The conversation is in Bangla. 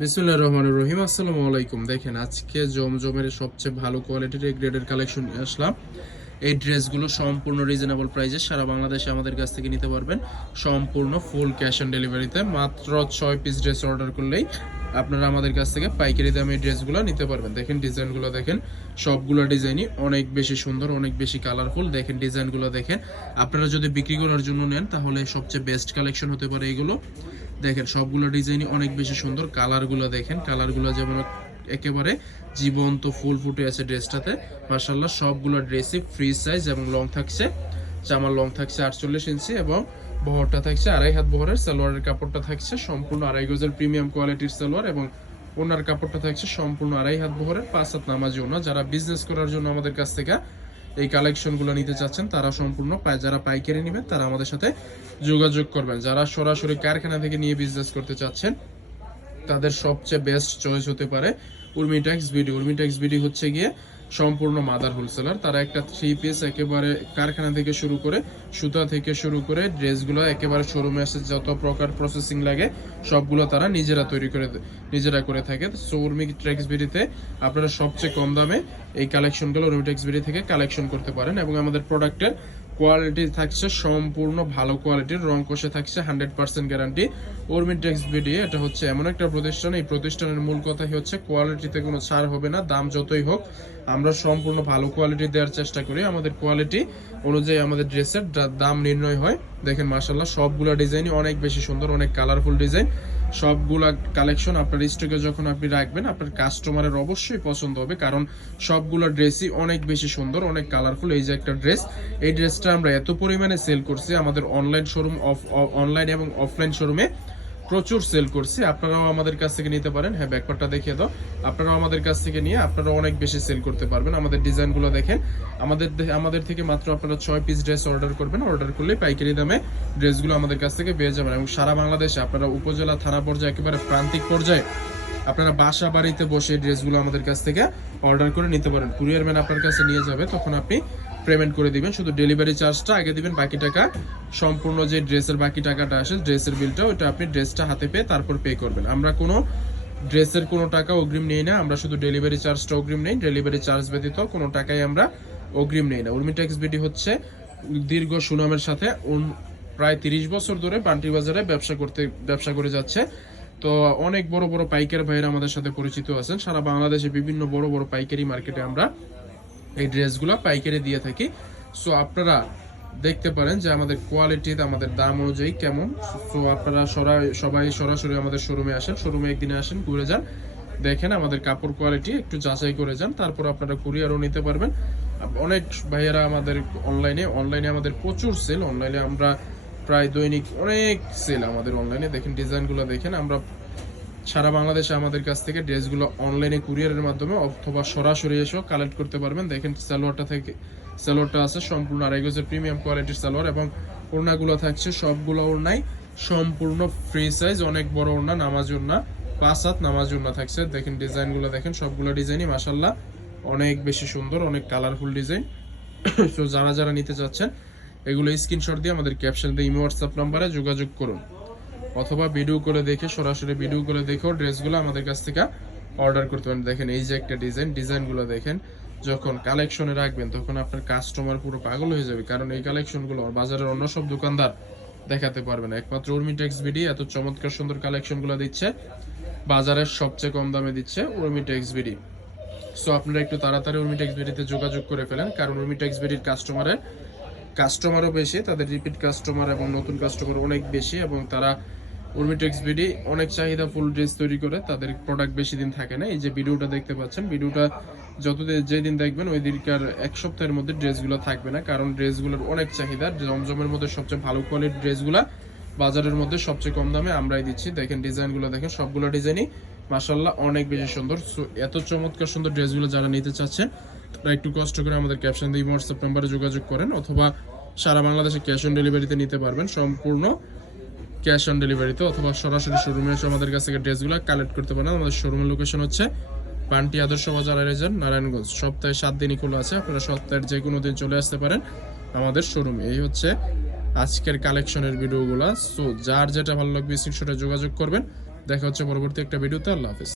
বিসমিল্লাহির রহমানির রহিম। আসসালামু আলাইকুম। দেখেন আজকে জমজমের সবচেয়ে ভালো কোয়ালিটির এই গ্রেডের কালেকশন নিয়ে আসলাম। এই ড্রেসগুলো সম্পূর্ণ রিজনেবল প্রাইসে সারা বাংলাদেশে আমাদের কাছ থেকে নিতে পারবেন, সম্পূর্ণ ফুল ক্যাশ অন ডেলিভারিতে। মাত্র 6 পিস ড্রেস অর্ডার করলেই আপনারা আমাদের কাছ থেকে পাইকারি দামে এই ড্রেসগুলো নিতে পারবেন। দেখেন ডিজাইনগুলো দেখেন, সবগুলো ডিজাইনই অনেক বেশি সুন্দর, অনেক বেশি কালারফুল। দেখেন ডিজাইনগুলো দেখেন, আপনারা যদি বিক্রি করার জন্য নেন তাহলে সবচেয়ে বেস্ট কালেকশন হতে পারে এগুলো। দেখেন সবগুলো ডিজাইনই অনেক বেশি সুন্দর। কালারগুলো দেখেন, কালারগুলো যেমন একেবারে জীবন্ত ফুল ফুটে আছে ড্রেসটাতে। মাশাআল্লাহ সবগুলো ড্রেসই ফ্রি সাইজ এবং লং থাকছে। জামার লং থাকছে 48 ইঞ্চি এবং বহরটা থাকছে 2.5 হাত বহরের। সালোয়ারের কাপড়টা থাকছে সম্পূর্ণ 2.5 গজের প্রিমিয়াম কোয়ালিটির সালোয়ার এবং ওনার কাপড়টা থাকছে সম্পূর্ণ 2.5 হাত বহরের 5 হাত নামাজি ওনা। যারা বিজনেস করার জন্য আমাদের কাছ থেকে এই কালেকশনগুলো নিতে চাচ্ছেন তারা সম্পূর্ণ যারা পাইকারি নেবেন তারা আমাদের সাথে যোগাযোগ করবেন। যারা সরাসরি কারখানা থেকে নিয়ে বিজনেস করতে চাচ্ছেন তাদের সবচেয়ে বেস্ট চয়েস হতে পারে উর্মিটেক্স বিডি। উর্মিটেক্স বিডি হচ্ছে গিয়ে সম্পূর্ণ মাদার হোলসেলার। তারা একটা 3 পিস একেবারে কারখানা থেকে শুরু করে সুতা থেকে শুরু করে ড্রেসগুলো একেবারে শোরুমে এসে যত প্রকার প্রসেসিং লাগে সবগুলো তারা নিজেরা তৈরি করে নিজেরা করে থাকে। সো উর্মিটেক্স বিডিতে আপনারা সবচেয়ে কম দামে এই কালেকশনগুলো উর্মিটেক্স বিডি থেকে কালেকশন করতে পারেন এবং আমাদের প্রোডাক্টের কোয়ালিটি থাকছে সম্পূর্ণ ভালো কোয়ালিটির, রং কষে থাকছে 100% গ্যারান্টি। উর্মিটেক্স বিডি এটা হচ্ছে এমন একটা প্রতিষ্ঠান, এই প্রতিষ্ঠানের মূল কথাই হচ্ছে কোয়ালিটিতে কোনো ছাড় হবে না, দাম যতই হোক আমরা সম্পূর্ণ ভালো কোয়ালিটি দেওয়ার চেষ্টা করি। আমাদের কোয়ালিটি অনুযায়ী আমাদের ড্রেসের দাম নির্ণয় হয়। দেখেন মাশাআল্লাহ সবগুলা ডিজাইনই অনেক বেশি সুন্দর, অনেক কালারফুল ডিজাইন। সবগুলা কালেকশন আপনার স্টকে যখন আপনি রাখবেন আপনার কাস্টমারের অবশ্যই পছন্দ হবে, কারণ সবগুলো ড্রেসই অনেক বেশি সুন্দর, অনেক কালারফুল। এই যে একটা ড্রেস, এই ড্রেসটা আমরা এত পরিমাণে সেল করছি আমাদের অনলাইন শোরুম অনলাইন এবং অফলাইন শোরুমে প্রচুর সেল করছি। আপনারাও আমাদের কাছ থেকে নিতে পারেন। হ্যাঁ ব্যাকপারটা দেখিয়ে দাও। আপনারাও আমাদের কাছ থেকে নিয়ে আপনারাও অনেক বেশি সেল করতে পারবেন। আমাদের ডিজাইনগুলো দেখেন, আমাদের থেকে মাত্র আপনারা 6 পিস ড্রেস অর্ডার করবেন। অর্ডার করলে পাইকারি দামে ড্রেসগুলো আমাদের কাছ থেকে পেয়ে যাবেন এবং সারা বাংলাদেশে আপনারা উপজেলা থানা পর্যায়ে একেবারে প্রান্তিক পর্যায়ে আপনারা বাসা বাড়িতে বসে ড্রেসগুলো আমাদের কাছ থেকে অর্ডার করে নিতে পারেন। কুরিয়ার ম্যান আপনার কাছে নিয়ে যাবে, তখন আপনি পেমেন্ট করে দিবেন। শুধু ডেলিভারি চার্জটা আগে দিবেন, বাকি টাকা সম্পূর্ণ যে ড্রেসের বাকি টাকাটা আসে ড্রেসের বিলটা ওটা আপনি ড্রেসটা হাতে পেয়ে তারপর পে করবেন। আমরা কোনো ড্রেসের কোনো টাকা অগ্রিম নেই না, আমরা শুধু ডেলিভারি চার্জটা অগ্রিম নেই। ডেলিভারি চার্জ ব্যতীত কোনো টাকাই আমরা অগ্রিম নেই না। উর্মিটেক্স বিডি হচ্ছে দীর্ঘ সুনামের সাথে প্রায় 30 বছর ধরে বান্টি বাজারে ব্যবসা করে যাচ্ছে। তো অনেক বড় বড় পাইকারি ভাইয়েরা আমাদের সাথে পরিচিত আছেন। সারা বাংলাদেশে বিভিন্ন বড় বড় পাইকারি মার্কেটে আমরা এই ড্রেসগুলো পাইকারি দিয়ে থাকি। সো আপনারা দেখতে পারেন যে আমাদের কোয়ালিটি আমাদের দাম অনুযায়ী কেমন। সো আপনারা সবাই সরাসরি আমাদের শোরুমে আসেন, শোরুমে একদিনে আসেন, ঘুরে যান, দেখেন আমাদের কাপড় কোয়ালিটি একটু যাচাই করে যান, তারপর আপনারা কুরিয়ারও নিতে পারবেন। অনেক ভাইয়েরা আমাদের অনলাইনে আমাদের প্রচুর সেল। অনলাইনে আমরা প্রায় দৈনিক অনেক সেল আমাদের অনলাইনে। দেখেন ডিজাইনগুলো দেখেন, আমরা সারা বাংলাদেশে আমাদের কাছ থেকে ড্রেসগুলো অনলাইনে কুরিয়ারের মাধ্যমে অথবা সরাসরি এসেও কালেক্ট করতে পারবেন। দেখেন সালোয়ারটা আছে সম্পূর্ণ 2.5 গজের প্রিমিয়াম কোয়ালিটির সালোয়ার এবং ওড়নাগুলো থাকছে সবগুলো ওড়নাই সম্পূর্ণ ফ্রি সাইজ, অনেক বড় ওড়না, নামাজ ওড়না, 5 হাত নামাজ ওড়না থাকছে। দেখেন ডিজাইনগুলো দেখেন, সবগুলো ডিজাইনই মাশাআল্লাহ অনেক বেশি সুন্দর, অনেক কালারফুল ডিজাইন। তো যারা নিতে চাচ্ছেন এগুলো স্ক্রিনশট দিয়ে আমাদের ক্যাপশন দিয়ে ইমো হোয়াটসঅ্যাপ নাম্বারে যোগাযোগ করুন, অথবা ভিডিও করে দেখে সরাসরি ভিডিও করে দেখেও ড্রেসগুলো আমাদের কাছ থেকে অর্ডার করতে পারেন। দেখেন এই যে একটা ডিজাইনগুলো দেখেন, যখন কালেকশনে রাখবেন তখন আপনার কাস্টমার পুরো পাগল হয়ে যাবে, কারণ এই কালেকশনগুলো বাজারের অন্য সব দোকানদার দেখাতে পারবে না। একমাত্র উর্মিটেক্স বিডি এত চমৎকার সুন্দর কালেকশনগুলো দিচ্ছে, বাজারের সবচেয়ে কম দামে দিচ্ছে উর্মিটেক্স বিডি। সো আপনারা একটু তাড়াতাড়ি উর্মিটেক্স বিডিতে যোগাযোগ করে ফেলেন, কারণ উর্মিটেক্স বিডির কাস্টমারও বেশি, তাদের রিপিট কাস্টমার এবং নতুন কাস্টমার অনেক বেশি এবং তারা উর্মিটেক্স বিডি অনেক চাহিদা ফুল ড্রেস তৈরি করে, তাদের প্রোডাক্ট বেশি দিন থাকে না। এই যে ভিডিওটা দেখতে পাচ্ছেন, ভিডিওটা যেদিন দেখবেন ওই দিনকার 1 সপ্তাহের মধ্যে ড্রেসগুলো থাকবে না, কারণ ড্রেসগুলোর অনেক চাহিদা। জমজমের মধ্যে সবচেয়ে ভালো কোয়ালিটির ড্রেসগুলো বাজারের মধ্যে সবচেয়ে কম দামে আমরাই দিচ্ছি। দেখেন ডিজাইনগুলো দেখেন, সবগুলো ডিজাইনই মাশাআল্লাহ অনেক বেশি সুন্দর। সো এত চমৎকার সুন্দর ড্রেসগুলো যারা নিতে চাচ্ছেন তারা একটু কষ্ট করে আমাদের ক্যাপশন দিয়ে হোয়াটসঅ্যাপ নাম্বারে যোগাযোগ করেন, অথবা সারা বাংলাদেশে ক্যাশ অন ডেলিভারিতে নিতে পারবেন, সম্পূর্ণ ক্যাশ অন ডেলিভারিতে, অথবা সরাসরি শোরুমে এসে আমাদের কাছ থেকে ড্রেসগুলো কালেক্ট করতে পারেন। আমাদের শোরুমের লোকেশন হচ্ছে পান্টি আদর্শ বাজার আড়াইজান, নারায়ণগঞ্জ। সপ্তাহে 7 দিনই খোলা আছে, আপনারা সপ্তাহের যে কোনো দিন চলে আসতে পারেন আমাদের শোরুমে। এই হচ্ছে আজকের কালেকশনের ভিডিওগুলো। সো যার যেটা ভালো লাগবে স্ক্রিনশটে যোগাযোগ করবেন, দেখা হচ্ছে পরবর্তী একটা ভিডিওতে। আল্লাহ হাফেজ।